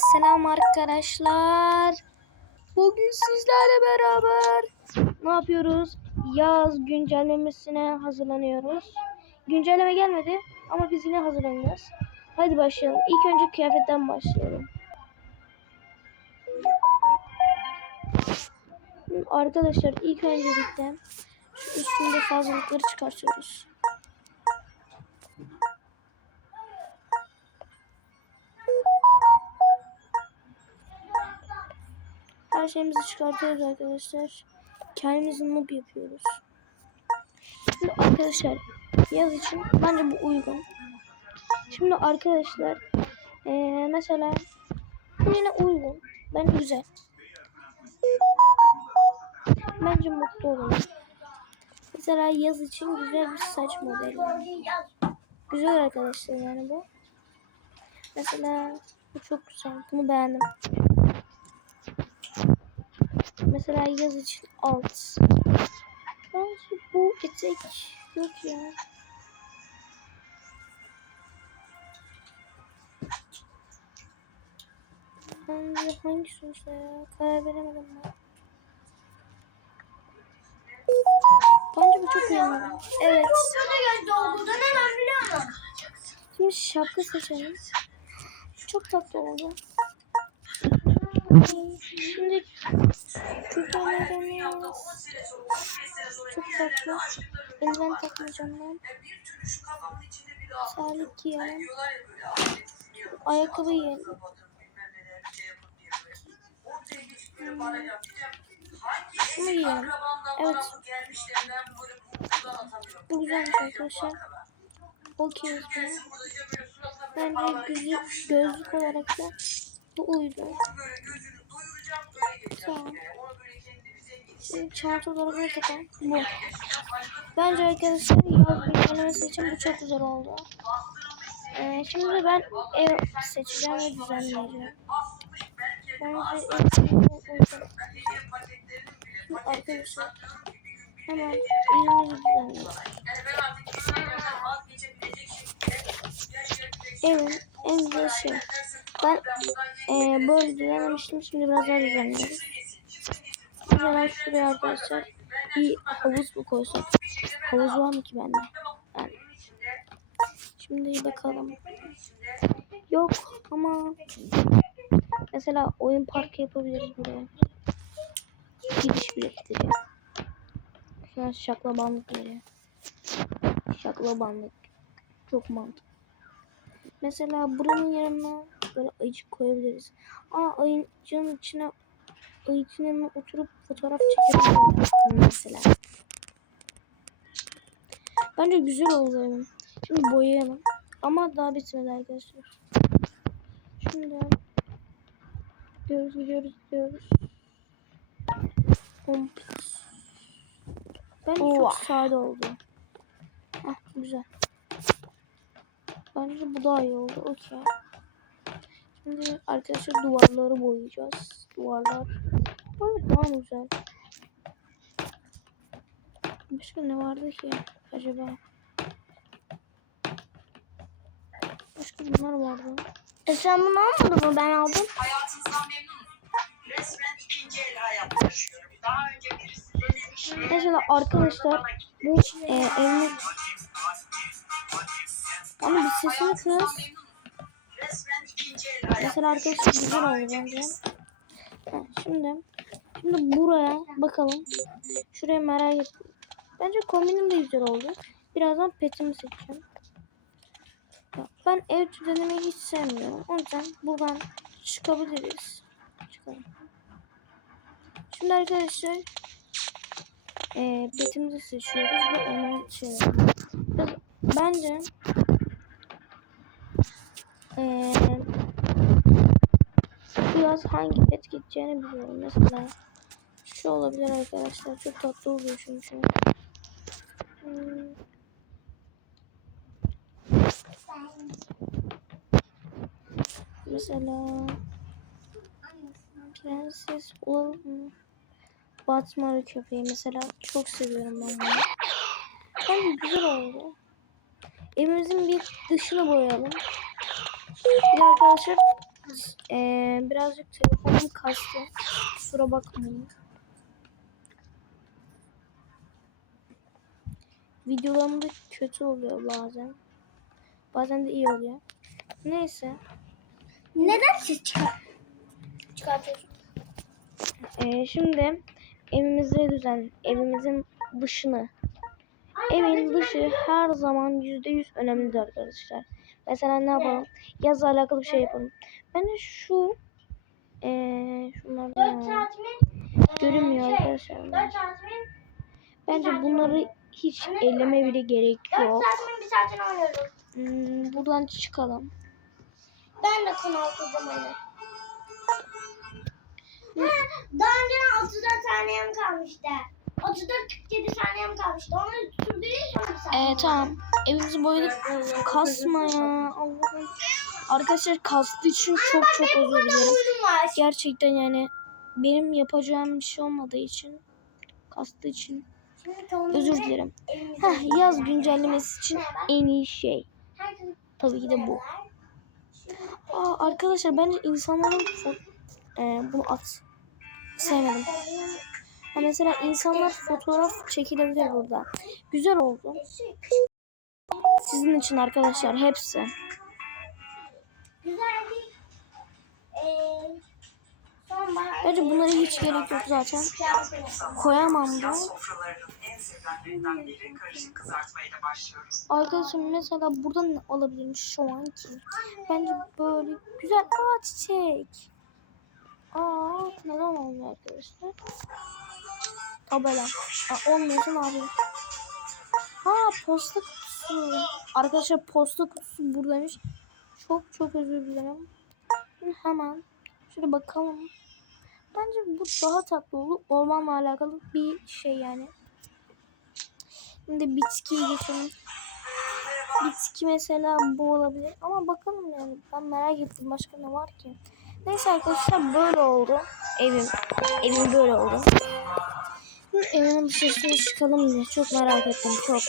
selam arkadaşlar. Bugün sizlerle beraber ne yapıyoruz? Yaz güncellemesine hazırlanıyoruz. Güncelleme gelmedi ama biz yine hazırlanıyoruz. Hadi başlayalım. İlk önce kıyafetten başlayalım. Arkadaşlar ilk öncelikle şu üstünde fazlalıkları çıkartıyoruz. Her şeyimizi çıkartıyoruz arkadaşlar. Kendimizi noob yapıyoruz. Şimdi arkadaşlar yaz için bence bu uygun. Şimdi arkadaşlar eee, mesela yine uygun. Bence güzel. Bence mutlu olun. Mesela yaz için güzel bir saç modeli. Güzel arkadaşlar yani bu. Mesela bu çok güzel. Bunu beğendim. Mesela yaz için alt. Bence bu etek yok ya. Bence hangisi olsa ya? Karar veremedim ben. Bence bu çok iyi. Evet. Şimdi şapka seçelim. Çok tatlı oldu. Şimdi küpelerimiz çok tatlı. Eldiven takmayacağım ben. Sağlık giyelim. Ayakkabı giyelim. Şunu giyelim. Evet. Bu güzelmiş arkadaşlar. Okeyiz buna. Bence gözü, gözlük olarak da bu uydu. Tamam. Şimdi çanta olarak takalım? Bu. Bence arkadaşlar yaz güncellemesi için bu çok güzel oldu. Ee, şimdi ben ev seçeceğim ve düzenleyeceğim. Bence ev seçeceğim. Arkadaşlar hemen evimizi düzenleyelim. Evin en güzel şey. Ben e, böyle düzenlemiştim. Şimdi biraz daha düzenliyorum. Mesela şuraya arkadaşlar bir havuz mu koysak? Havuz var mı ki bende? Yani. Şimdi bakalım. Yok ama mesela oyun parkı yapabiliriz buraya. Gidiş biletleri. Şu an şaklabanlık veriyor. Şaklabanlık. Çok mantıklı. Mesela buranın yanına böyle ayıcık koyabiliriz. Aa ayıcığın içine ayıcığın yanına oturup fotoğraf çekebiliriz mesela. Bence güzel oldu. Şimdi boyayalım. Ama daha bitmedi arkadaşlar. Şimdi gidiyoruz gidiyoruz gidiyoruz. Bence çok sade oldu. Heh, güzel. Bence bu daha iyi oldu. Okey. Şimdi arkadaşlar duvarları boyayacağız. Duvarlar. Böyle daha güzel? Başka ne vardı ki acaba? Başka bunlar vardı. E sen bunu almadın mı? Ben aldım. Hayatınızdan memnunum. Resmen ikinci el hayat yaşıyorum. Daha önce birisi denemiş. Mesela arkadaşlar bu e, evin ama bir sesini kız. Mesela arkadaşlar güzel oldu bence. Ha, şimdi şimdi buraya bakalım. Şuraya merak ettim. Bence kombinim de güzel oldu. Birazdan petimi seçeceğim. Ben ev düzenlemeyi hiç sevmiyorum. O yüzden buradan çıkabiliriz. Çıkalım. Şimdi arkadaşlar e, petimizi seçiyoruz ve onu şey Bence e, biraz hangi pet gideceğini biliyorum. Mesela şu olabilir arkadaşlar. Çok tatlı oluyor çünkü. Hmm. Mesela prenses olur mu? Batmalı köpeği mesela çok seviyorum ben bunu. Bence güzel oldu. Evimizin bir dışını boyayalım. Bir arkadaşlar Ee, birazcık telefonum kastı. Kusura bakmayın. Videolarım da kötü oluyor bazen. Bazen de iyi oluyor. Neyse. Neden siz çıkar? Çıkartıyorsun. Ee, şimdi evimizi düzen, evimizin dışını. Evin dışı her zaman yüzde yüz önemlidir arkadaşlar. Mesela ne yapalım? Yazla alakalı bir şey yapalım. Bence şu ee, şunlardan 4 alalım. saatimin görünmüyor şey, arkadaşlar. 4 saatimin Bence bunları hiç elleme bile gerek 4 yok. saatimin bir saatini oynuyorum. Hmm, buradan çıkalım. Ben de kanal kuracağım öyle. Ha, daha önce 34 saniyem kalmıştı. 34-47 saniyem kalmıştı. Onu sürdüreyim saat. Ee, tamam. Evimizi boyadık. Kasma ya. Allah'ım. Arkadaşlar kastığı için çok çok özür dilerim. Gerçekten yani benim yapacağım bir şey olmadığı için kastığı için özür dilerim. Heh, yaz güncellemesi için en iyi şey. Tabii ki de bu. Aa, arkadaşlar bence insanların ee, bunu at. Sevmedim. Ha, mesela insanlar fotoğraf çekilebilir burada. Güzel oldu. Sizin için arkadaşlar hepsi. Güzel bir sonbahar. Bence bunlara hiç gerek yok zaten. Koyamam da. Arkadaşlar mesela burada ne alabilirmiş şu an ki? Bence böyle güzel. Aa çiçek. Aa neden olmuyor arkadaşlar? Tabela. Aa, olmuyorsa ne yapayım? Ha posta kutusu. Arkadaşlar posta kutusu buradaymış. Çok çok özür dilerim. Hemen şöyle bakalım. Bence bu daha tatlı olur. Ormanla alakalı bir şey yani. Şimdi bitkiye geçelim. Bitki mesela bu olabilir. Ama bakalım yani. Ben merak ettim. Başka ne var ki? Neyse arkadaşlar böyle oldu. Evim. Evim böyle oldu. Şimdi evimin dışarısına çıkalım diye. Çok merak ettim. Çok.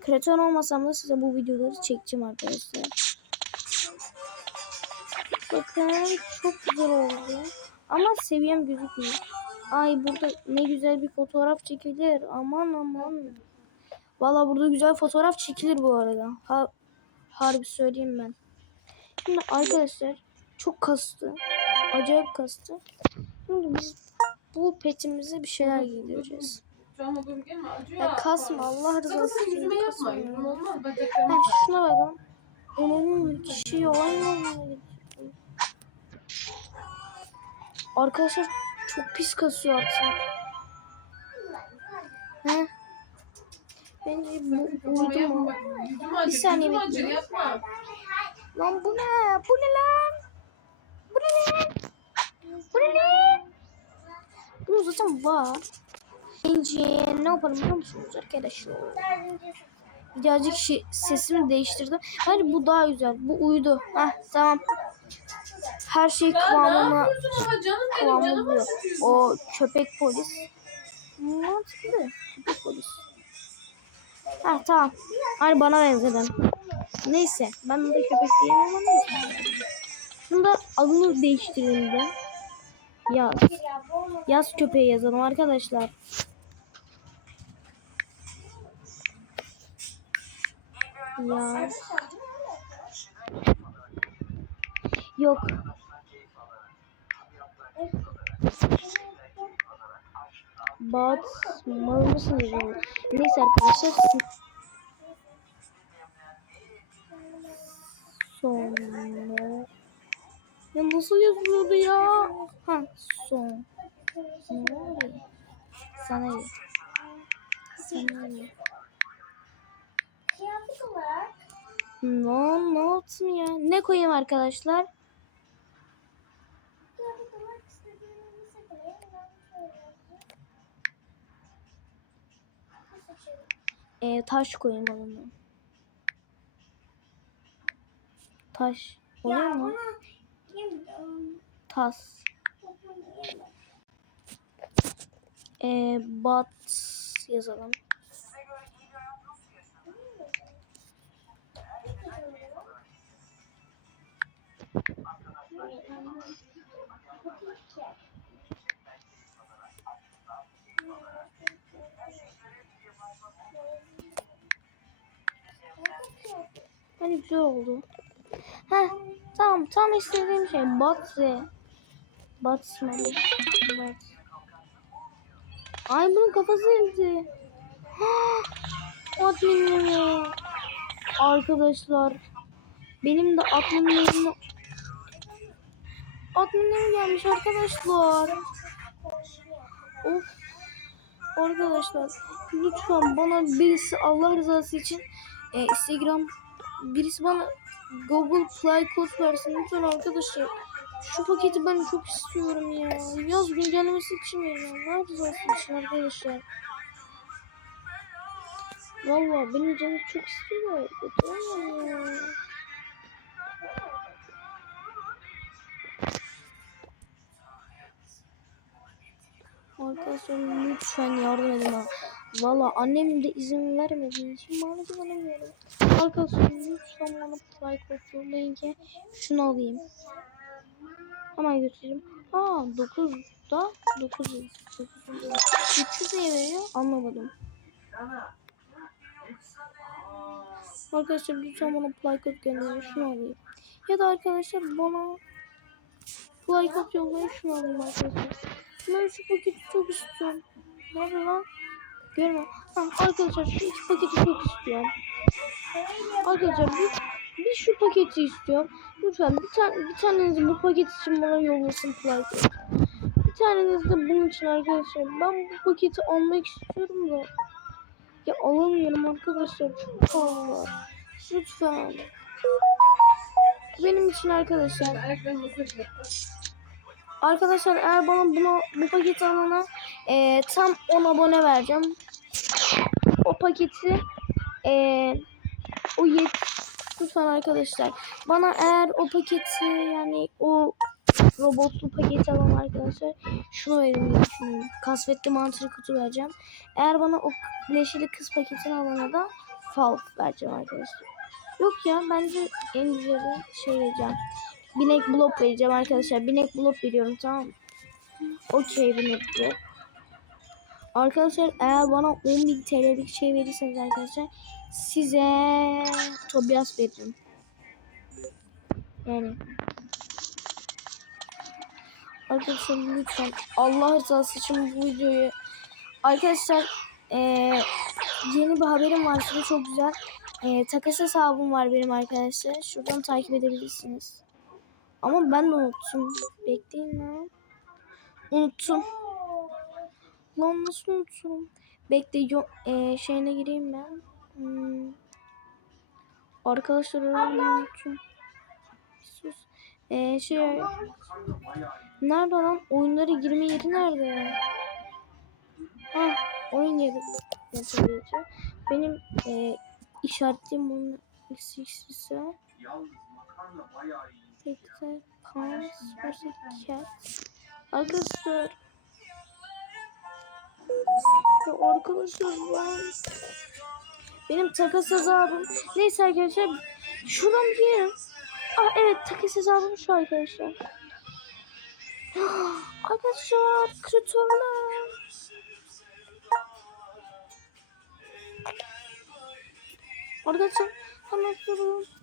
Kreatör olmasam da size bu videoları çekeceğim arkadaşlar. Bakın çok güzel oldu. Ama seviyem gözükmüyor. Ay burada ne güzel bir fotoğraf çekilir. Aman aman. Valla burada güzel fotoğraf çekilir bu arada. Ha, harbi söyleyeyim ben. Şimdi arkadaşlar çok kastı. Acayip kastı. Şimdi biz bu petimize bir şeyler giydireceğiz. Ya kasma Allah rızası için yüzüme yapma. olmaz. Bacaklarım şuna bakalım. Onun kişi olan Arkadaşlar çok pis kasıyor artık. He? Bence bu uydu mu? Yüzüm acır. Bir saniye bekleyin. yapma. Lan bu ne? Bu ne lan? Bu ne lan? Bu ne lan? Zaten var. Bence ne yaparım biliyor musunuz arkadaşlar? Birazcık şey, sesimi değiştirdim. Hayır bu daha güzel. Bu uydu. Heh tamam. Her şey kıvamına kıvamı. O köpek polis. Mantıklı. Köpek polis. Ha tamam. Hani bana benzeden. Neyse. Ben de köpek diyemem ama neyse. Şunu da adını değiştirelim de. Yaz. Yaz köpeği yazalım arkadaşlar. Yaz. Yok. Batmalı mısınız? Neyse arkadaşlar. Sonra. Ya nasıl yazılıyordu ya? Ha son. Sana iyi. Sana iyi. Ne, ne yaptım ya? Ne koyayım arkadaşlar? kıyafet olarak istediğinizi seçelim. Ben seçiyorum. Ee, taş koyayım onu. Taş. Oluyor Ya mu? yemedim. Tas. Yemedim. Ee, bat yazalım. Hani güzel oldu. Heh tamam tam istediğim şey Batı. Batsman. Bat. Ay bunun kafası indi. Adminimi. Arkadaşlar. Benim de admin yerine Adminlerim gelmiş arkadaşlar. Of. Arkadaşlar lütfen bana birisi Allah rızası için e, Instagram birisi bana Google Play kod versin lütfen arkadaşlar. Şu paketi ben çok istiyorum ya. Yaz güncellemesi için ya. Allah rızası için arkadaşlar. Valla benim canım çok istiyor. Götüremem ya. Arkadaşlar lütfen yardım edin ha. Valla annem de izin vermediği için maalesef alamıyorum. Arkadaşlar lütfen bana play kod yollayın ki şunu alayım. Hemen götüreyim. Aa 9'da 9 300 niye veriyor anlamadım. Arkadaşlar lütfen bana play kod gönderin şunu alayım. Ya da arkadaşlar bana play kod yollayın şunu alayım arkadaşlar. Ben şu paketi çok istiyorum. Nerede lan? Görme. Arkadaşlar şu iki paketi çok istiyorum. Arkadaşlar bir, bir şu paketi istiyorum. Lütfen bir, tane bir taneniz bu paket için bana yollasın plaketi. Bir taneniz de bunun için arkadaşlar. Ben bu paketi almak istiyorum da. Ya alamıyorum arkadaşlar. Çok. Lütfen. Benim için arkadaşlar. Arkadaşlar eğer bana bunu bu paketi alana e, tam 10 abone vereceğim. O paketi e, o yet lütfen arkadaşlar. Bana eğer o paketi yani o robotlu paketi alan arkadaşlar şunu verin diye. Kasvetli mantar kutu vereceğim. Eğer bana o neşeli kız paketini alana da fal vereceğim arkadaşlar. Yok ya bence en güzeli şey vereceğim. Binek blok vereceğim arkadaşlar. Binek blok veriyorum tamam mı? Okey binek blok. Arkadaşlar eğer bana 10.000 TL'lik şey verirseniz arkadaşlar size Tobias veririm. Yani Arkadaşlar lütfen Allah rızası için bu videoyu Arkadaşlar eee, yeni bir haberim var size çok güzel. Eee takas hesabım var benim arkadaşlar. Şuradan takip edebilirsiniz. Ama ben de unuttum. Bekleyin lan. Unuttum. Lan nasıl unuturum? Bekle e, şeyine gireyim ben. Hmm. Arkadaşlar öyle unuttum. Sus. E, şey Nerede lan? Oyunlara girme yeri nerede ya? Ha, oyun yeri. Benim e, işaretliyim onun ise Yalnız makarna bayağı iyi. Bekle. Kans versus cat. Arkadaşlar. Arkadaşlar ben benim takas hesabım. Neyse arkadaşlar şuradan bir yerim. Ah evet takas hesabım şu arkadaşlar. Arkadaşlar kritörler. Arkadaşlar hemen durun.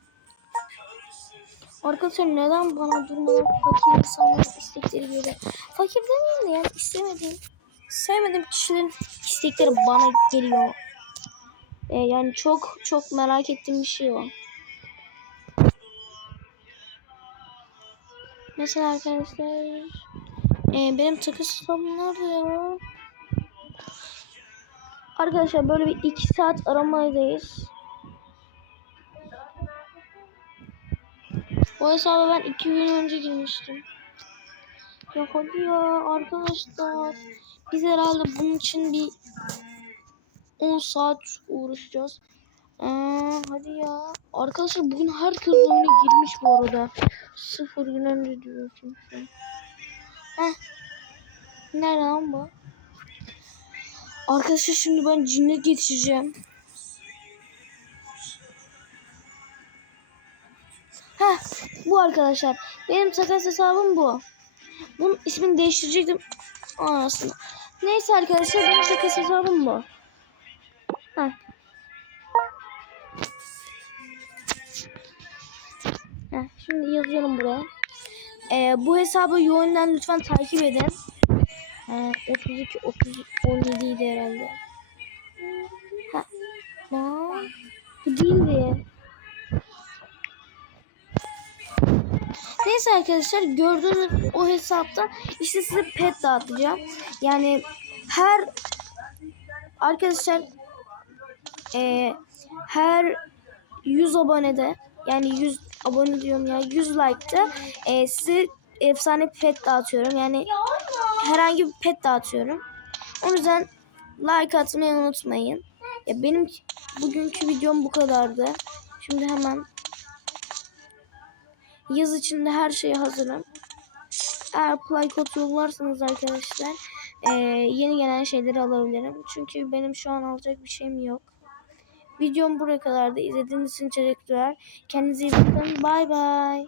Arkadaşlar neden bana durmadan fakir insanların istekleri geliyor? Fakir demeyeyim de yani istemediğim, sevmediğim kişilerin istekleri bana geliyor. Ee, yani çok çok merak ettiğim bir şey o. Mesela arkadaşlar ee, benim takı nerede ya? Arkadaşlar böyle bir iki saat aramadayız. O hesaba ben iki gün önce girmiştim. Ya hadi ya arkadaşlar. Biz herhalde bunun için bir 10 saat uğraşacağız. Ee, hadi ya. Arkadaşlar bugün herkes oyuna girmiş bu arada. Sıfır gün önce diyor kimse. Heh. Nerede lan bu? Arkadaşlar şimdi ben cinnet getireceğim. Bu arkadaşlar. Benim takas hesabım bu. Bunun ismini değiştirecektim. Anasını. Neyse arkadaşlar benim takas hesabım bu. Heh. Heh, şimdi yazıyorum buraya. Ee, bu hesabı yoğundan lütfen takip edin. Ee, 32, 30, 17 idi herhalde. Ha. Aa, bu değildi. Neyse arkadaşlar gördüğünüz o hesapta işte size pet dağıtacağım. Yani her arkadaşlar eee, her 100 abonede yani 100 abone diyorum ya 100 like'ta eee, size efsane pet dağıtıyorum. Yani herhangi bir pet dağıtıyorum. O yüzden like atmayı unutmayın. Ya benim bugünkü videom bu kadardı. Şimdi hemen yaz içinde her şeye hazırım. Eğer play kod yollarsanız arkadaşlar eee, yeni gelen şeyleri alabilirim. Çünkü benim şu an alacak bir şeyim yok. Videom buraya kadardı. İzlediğiniz için teşekkürler. Kendinize iyi bakın. Bay bay.